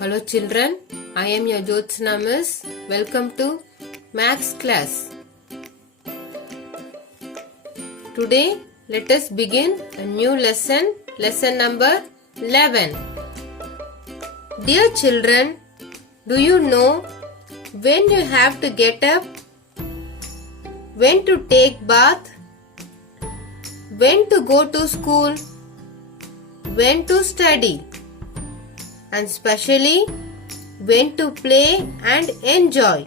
Hello children, I am your Jyotsna Miss. Welcome to Maths class. Today let us begin a new lesson, lesson number 11. Dear children, do you know when you have to get up, when to take bath, when to go to school, when to study, and especially when to play and enjoy?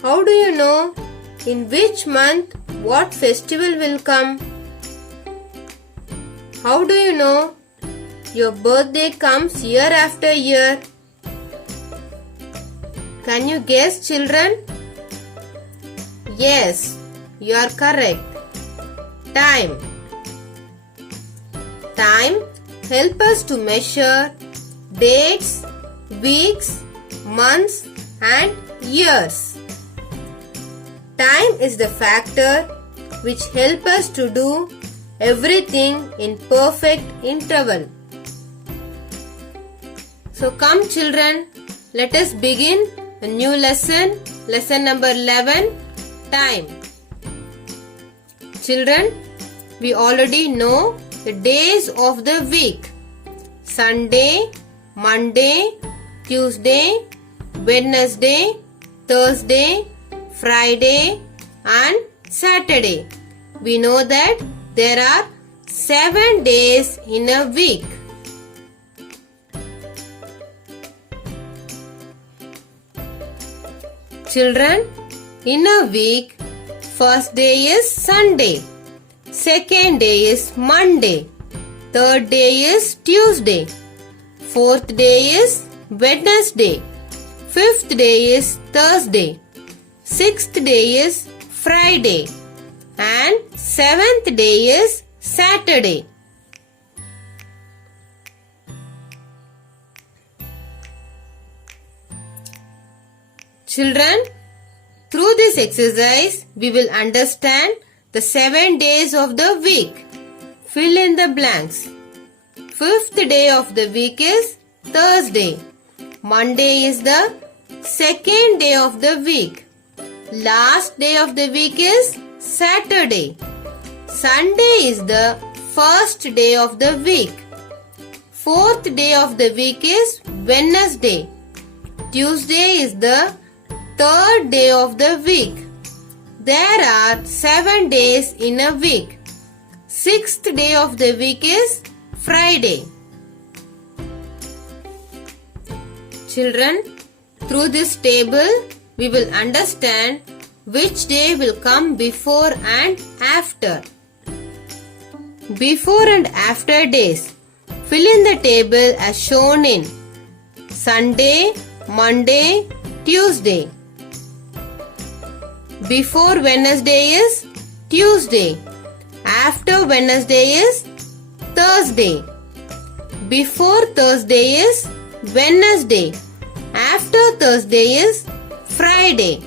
How do you know in which month what festival will come? How do you know your birthday comes year after year? Can you guess, children? Yes, you are correct. Time. Time help us to measure dates, weeks, months and years. Time is the factor which help us to do everything in perfect interval. So come children, let us begin a new lesson, lesson number 11, time. Children, we already know the days of the week: Sunday, Monday, Tuesday, Wednesday, Thursday, Friday and Saturday. We know that there are 7 days in a week. Children, in a week, first day is Sunday, second day is Monday, third day is Tuesday, fourth day is Wednesday, fifth day is Thursday, sixth day is Friday, and seventh day is Saturday. Children, through this exercise, we will understand the 7 days of the week. Fill in the blanks. Fifth day of the week is Thursday. Monday is the second day of the week. Last day of the week is Saturday. Sunday is the first day of the week. Fourth day of the week is Wednesday. Tuesday is the third day of the week. There are 7 days in a week. Sixth day of the week is Friday. Children, through this table, we will understand which day will come before and after. Before and after days. Fill in the table as shown in Sunday, Monday, Tuesday. Before Wednesday is Tuesday. After Wednesday is Thursday. Before Thursday is Wednesday. After Thursday is Friday.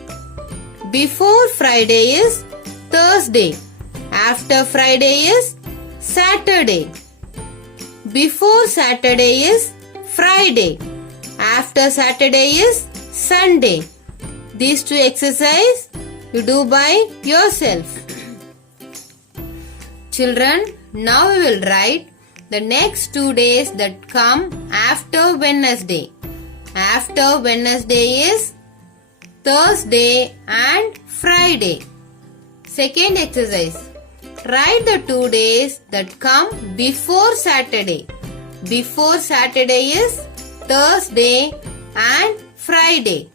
Before Friday is Thursday. After Friday is Saturday. Before Saturday is Friday. After Saturday is Sunday. These two exercises you do by yourself. Children, now we will write the next 2 days that come after Wednesday. After Wednesday is Thursday and Friday. Second exercise. Write the 2 days that come before Saturday. Before Saturday is Thursday and Friday.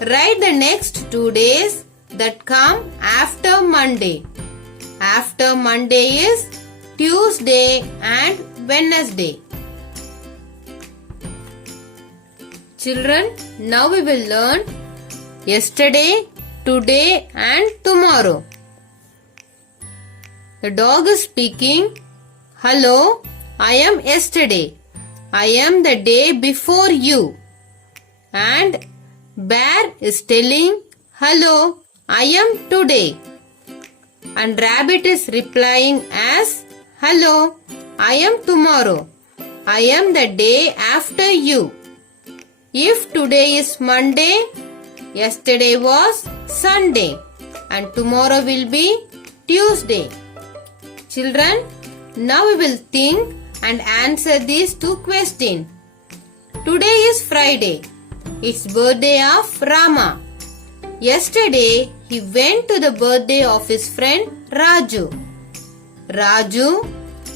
Write the next 2 days that come after Monday. After Monday is Tuesday and Wednesday. Children, now we will learn yesterday, today and tomorrow. The dog is speaking. Hello, I am yesterday. I am the day before you. And bear is telling, hello, I am today. And rabbit is replying as, hello, I am tomorrow. I am the day after you. If today is Monday, yesterday was Sunday and tomorrow will be Tuesday. Children, now we will think and answer these two questions. Today is Friday. It's birthday of Rama. Yesterday, he went to the birthday of his friend Raju. Raju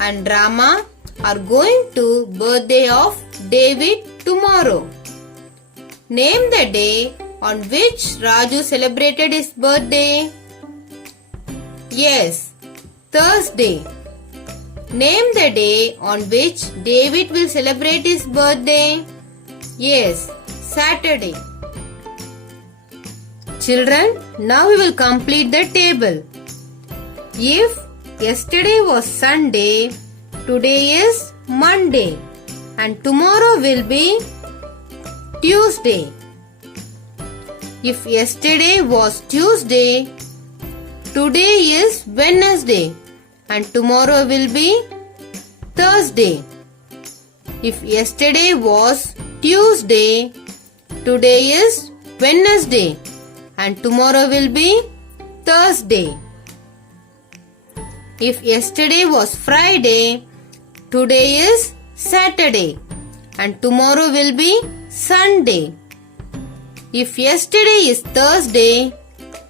and Rama are going to birthday of David tomorrow. Name the day on which Raju celebrated his birthday. Yes, Thursday. Name the day on which David will celebrate his birthday. Yes, Saturday. Children, now we will complete the table. If yesterday was Sunday, today is Monday and tomorrow will be Tuesday. If yesterday was Tuesday, today is Wednesday and tomorrow will be Thursday. If yesterday was Tuesday, today is Wednesday and tomorrow will be Thursday. If yesterday was Friday, today is Saturday and tomorrow will be Sunday. If yesterday is Thursday,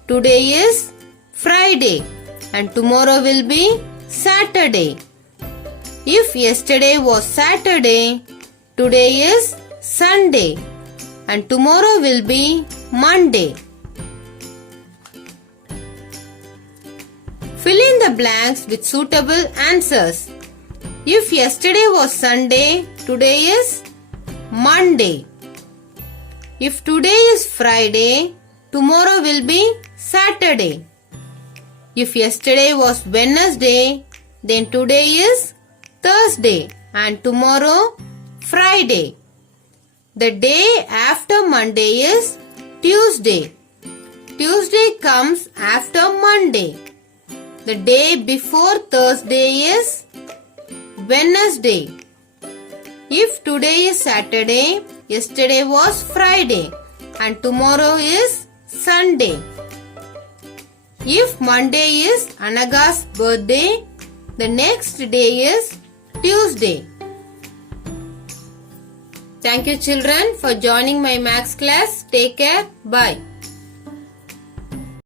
today is Friday and tomorrow will be Saturday. If yesterday was Saturday, today is Sunday and tomorrow will be Monday. Fill in the blanks with suitable answers. If yesterday was Sunday, today is Monday. If today is Friday, tomorrow will be Saturday. If yesterday was Wednesday, then today is Thursday and tomorrow Friday. The day after Monday is Tuesday. Tuesday comes after Monday. The day before Thursday is Wednesday. If today is Saturday, yesterday was Friday and tomorrow is Sunday. If Monday is Anaga's birthday, the next day is Tuesday. Thank you children for joining my maths class. Take care. Bye.